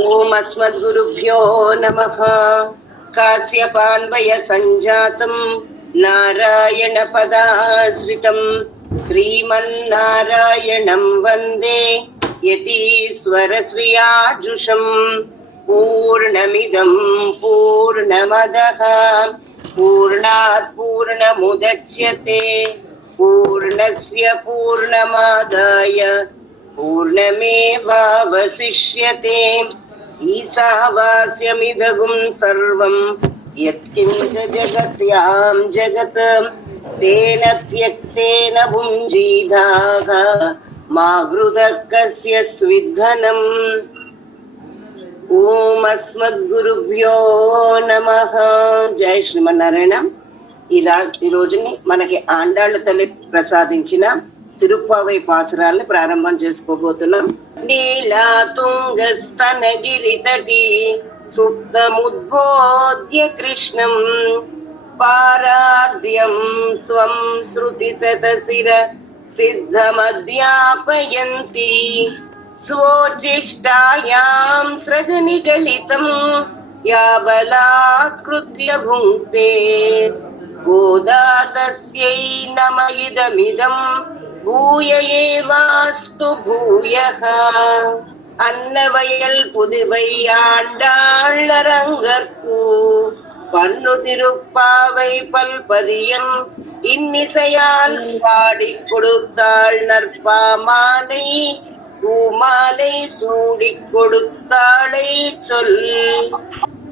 ஓம் அஸ்மத்குருப்யோ நமः. காஸ்யபான்வய சஞ்சாதம் நாராயண பதாஸ்ரிதம் ஸ்ரீமன்னாராயணம் வந்தே யதீஸ்வரஸ்ரீயாஜுஷம். பூர்ணமிதம் பூர்ணமதः பூர்ணாத் பூர்ணமுதச்யதே பூர்ணஸ்ய பூர்ணமாதாய பூர்ணமேவாவசிஷ்யதே. ஈசாவாஸ்யமிதகும் சர்வம் யத்கிஞ்ச ஜகத்யாம் ஜகத் தேன த்யக்தேன புஞ்சீதாக மா க்ருதः கஸ்ய ஸ்வித்தனம். ஓம் అస్మద్గురుభ్యో నమః. జై శ్రీమన్నారాయణ. ఈ రోజుని మనకి ఆండాళ్ళ తల్లి ప్రసాదించిన తిరుప్పావై పాసురాల్ని ప్రారంభం చేసుకోబోతున్నాం. నీలా తుంగస్తనగిరి తటి సుప్తముద్బోధ్య కృష్ణం పారార్ధ్యం స్వం శృతి శతశిర సిద్ధమధ్యాపయంతి స్వోచిష్టాయాం సృజనిగళితం యాబలాత్కృత్య భుంక్తే గోదా తస్యై నమ ఇదమిదం பூய ஏவாஸ்து பூயக. அன்னவயல் புதுவை ஆண்டாளரங்கற்கு பண்ணு திருப்பாவை பல்பதியம் இன்னிசையால் பாடி கொடுத்தாள் நற்பாமாலை பூமாலை சூடிக் கொடுத்தாளை சொல்.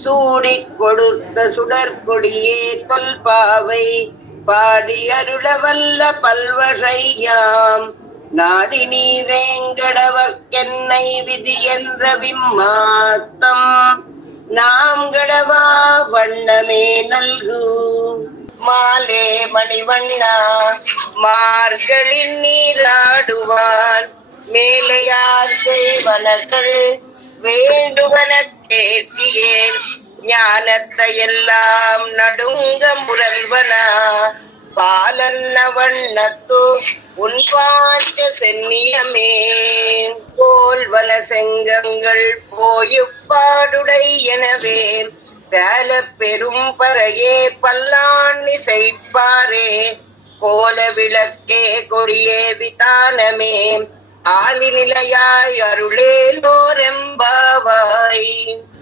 சூடிக் கொடுத்த சுடற்கொடியே தொல்பாவை பாடி அருளவல்ல பல்வகையாம் நாடி நீ வேங்கடவர்க்கென்னை விதி என்ற விம்மாத்தம் நாம் கடவா வண்ணமே நல்கு. மாலே மணிவண்ணா மார்களின் நீராடுவான் மேலையார் செய்வனகள் வேண்டுவன கேட்டியேன் ஞானத்தையெல்லாம் நடுங்க முரல்வனா பாலன்ன வண்ணத்து உன் பாஞ்ச சென்னியமே போல்வன செங்கங்கள் போயுப்பாடுடை எனவே சேல பெரும் பறையே பல்லாண்ணி செய்ப்பாரே கோல விளக்கே கொடியே விதானமே ஆலி நிலையாய் அருளேலோரெம்பாவாய்.